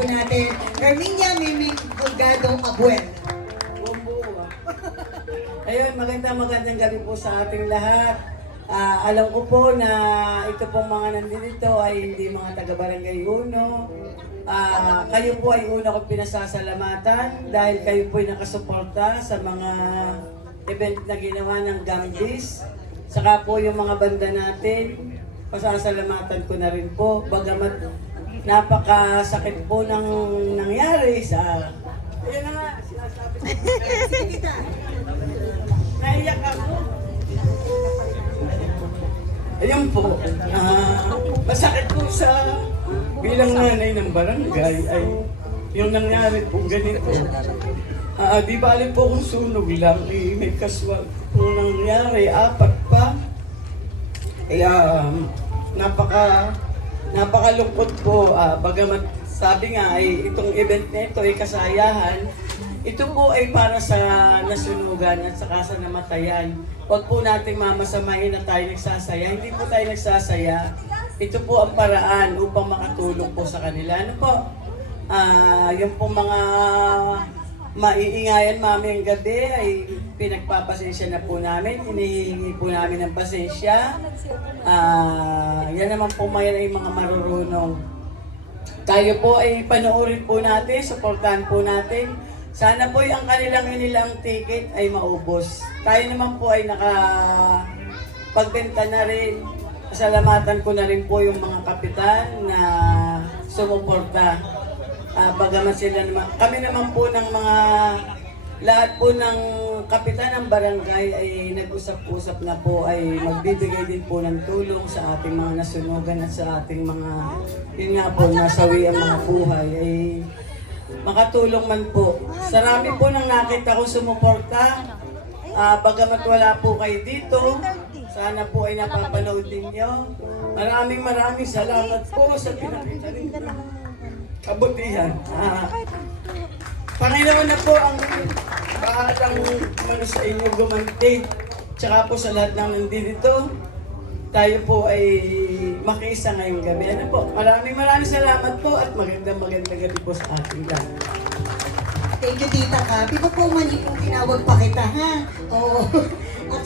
po natin, Herminia Miming Pulgado Abuel. Ayun, magandang gabi po sa ating lahat. Alam ko po na ito pong mga nandito ay hindi mga taga-barangay Uno. Kayo po ay una kong pinasasalamatan dahil kayo po ay nakasuporta sa mga event na ginawa ng Gambis. Saka po yung mga banda natin, pasasalamatan ko na rin po. Bagamat napakasakit po ng nangyari sa... Ayan na nga, sinasabi ko. Naiyak ako. Ayun po, masakit po sa bilang nanay ng barangay ay yung nangyari po ganito. Di bali po kung sunog lang, may kaswag po nangyari, 4 pa. Kaya napakalungkot po, bagamat sabi nga ay itong event na ito ay kasayahan. Ito po ay para sa nasunugan at saka sa namatayan. Huwag po nating mamasamahin na tayo nagsasaya. Hindi po tayo nagsasaya. Ito po ang paraan upang makatulong po sa kanila. Ano po? Yung po mga maiingayan mamayang gabi ay pinagpapasensya na po namin. Hinihingi po namin ng pasensya. Yan naman po mayan ay mga marurunong. Tayo po ay panoorin po natin, supportahan po natin. Sana po ang kanilang inilang ticket ay maubos. Tayo naman po ay nakapagbenta na rin. Pasalamatan ko na rin po yung mga kapitan na sumuporta. Bagaman sila naman, kami naman po ng mga lahat po ng kapitan ng barangay ay nag-usap-usap na po ay magbibigay din po ng tulong sa ating mga nasunugan at sa ating mga, yun nga po, nasawi ang mga buhay ay makatulong man po. Sarami po nang nakita ko sumuporta. Bagamat wala po kayo dito, sana po ay napapanood ninyo. Maraming salamat po sa pinakita ninyo. Kabutihan. Panginoon na po ang bahalang sa inyo gumanti. Tsaka po sa lahat ng nandito, tayo po ay makiisa ngayong gabi. Ano po? Maraming salamat po at magandang gabi po sa ating lahat. Thank you, Tita Kapi. Po mali kung tinawag pa kita, ha? Oo.